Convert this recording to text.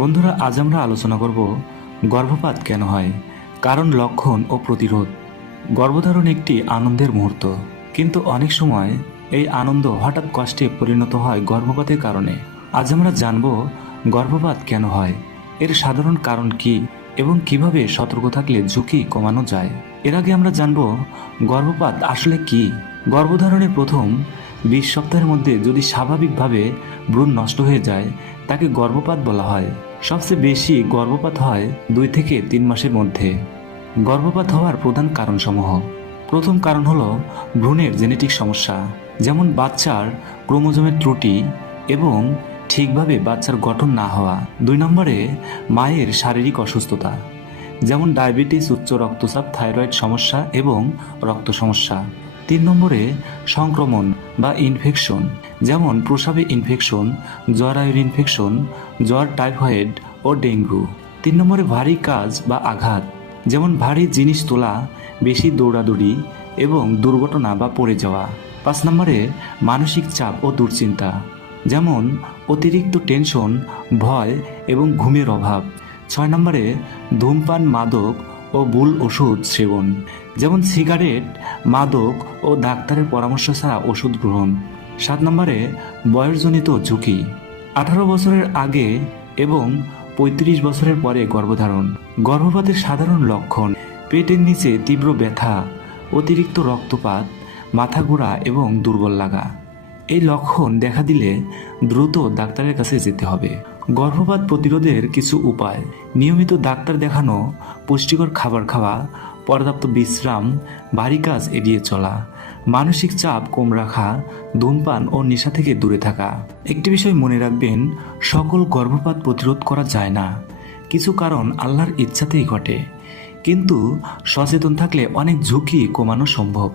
বন্ধুরা, আজ আমরা আলোচনা করব গর্ভপাত কেন হয়, কারণ লক্ষণ ও প্রতিরোধ। গর্ভধারণ একটি আনন্দের মুহূর্ত, কিন্তু অনেক সময় এই আনন্দ হঠাৎ কষ্টে পরিণত হয় গর্ভপাতের কারণে। আজ আমরা জানব গর্ভপাত কেন হয়, এর সাধারণ কারণ কি এবং কীভাবে সতর্ক থাকলে ঝুঁকি কমানো যায়। এর আগে আমরা জানব গর্ভপাত আসলে কি। গর্ভধারণের প্রথম বিশ সপ্তাহের মধ্যে যদি স্বাভাবিকভাবে ভ্রূণ নষ্ট হয়ে যায় তাকে গর্ভপাত বলা হয়। সবচেয়ে বেশি গর্ভপাত হয় দুই থেকে তিন মাসের মধ্যে। গর্ভপাত হওয়ার প্রধান কারণসমূহ। প্রথম কারণ হলো ভ্রূণের জেনেটিক সমস্যা, যেমন বাচ্চার ক্রোমোজোমের ত্রুটি এবং ঠিকভাবে বাচ্চার গঠন না হওয়া। দুই নম্বরে, মায়ের শারীরিক অসুস্থতা, যেমন ডায়াবেটিস, উচ্চ রক্তচাপ, থাইরয়েড সমস্যা এবং রক্ত সমস্যা। তিন নম্বরে, সংক্রমণ বা ইনফেকশন যেমন প্রসাবে ইনফেকশন জ্বরায়ুর ইনফেকশন জ্বর টাইফয়েড ও ডেঙ্গু তিন নম্বরে ভারী কাজ বা আঘাত, যেমন ভারী জিনিস তোলা, বেশি দৌড়াদৌড়ি এবং দুর্ঘটনা বা পড়ে যাওয়া। পাঁচ নম্বরে মানসিক চাপ ও দুশ্চিন্তা, যেমন অতিরিক্ত টেনশন ভয় এবং ঘুমের অভাব। ছয় নম্বরে ধূমপান মাদক ও ভুল ওষুধ সেবন, যেমন সিগারেট, মাদক ও ডাক্তারের পরামর্শ ছাড়া ওষুধ গ্রহণ। সাত নম্বরে, বয়সজনিত ঝুঁকি। আঠারো বছরের আগে এবং পঁয়ত্রিশ বছরের পরে গর্ভধারণ। গর্ভপাতের সাধারণ লক্ষণ, পেটের নিচে তীব্র ব্যথা, অতিরিক্ত রক্তপাত, মাথা ঘোরা এবং দুর্বল লাগা। এই লক্ষণ দেখা দিলে দ্রুত ডাক্তারের কাছে যেতে হবে। গর্ভপাত প্রতিরোধের কিছু উপায়। নিয়মিত ডাক্তার দেখানো, পুষ্টিকর খাবার খাওয়া, পর্যাপ্ত বিশ্রাম, ভারী কাজ এড়িয়ে চলা, মানসিক চাপ কম রাখা, ধূমপান ও নেশা থেকে দূরে থাকা। একটি বিষয় মনে রাখবেন, সকল গর্ভপাত প্রতিরোধ করা যায় না। কিছু কারণ আল্লাহর ইচ্ছাতেই ঘটে। কিন্তু সচেতন থাকলে অনেক ঝুঁকি কমানো সম্ভব।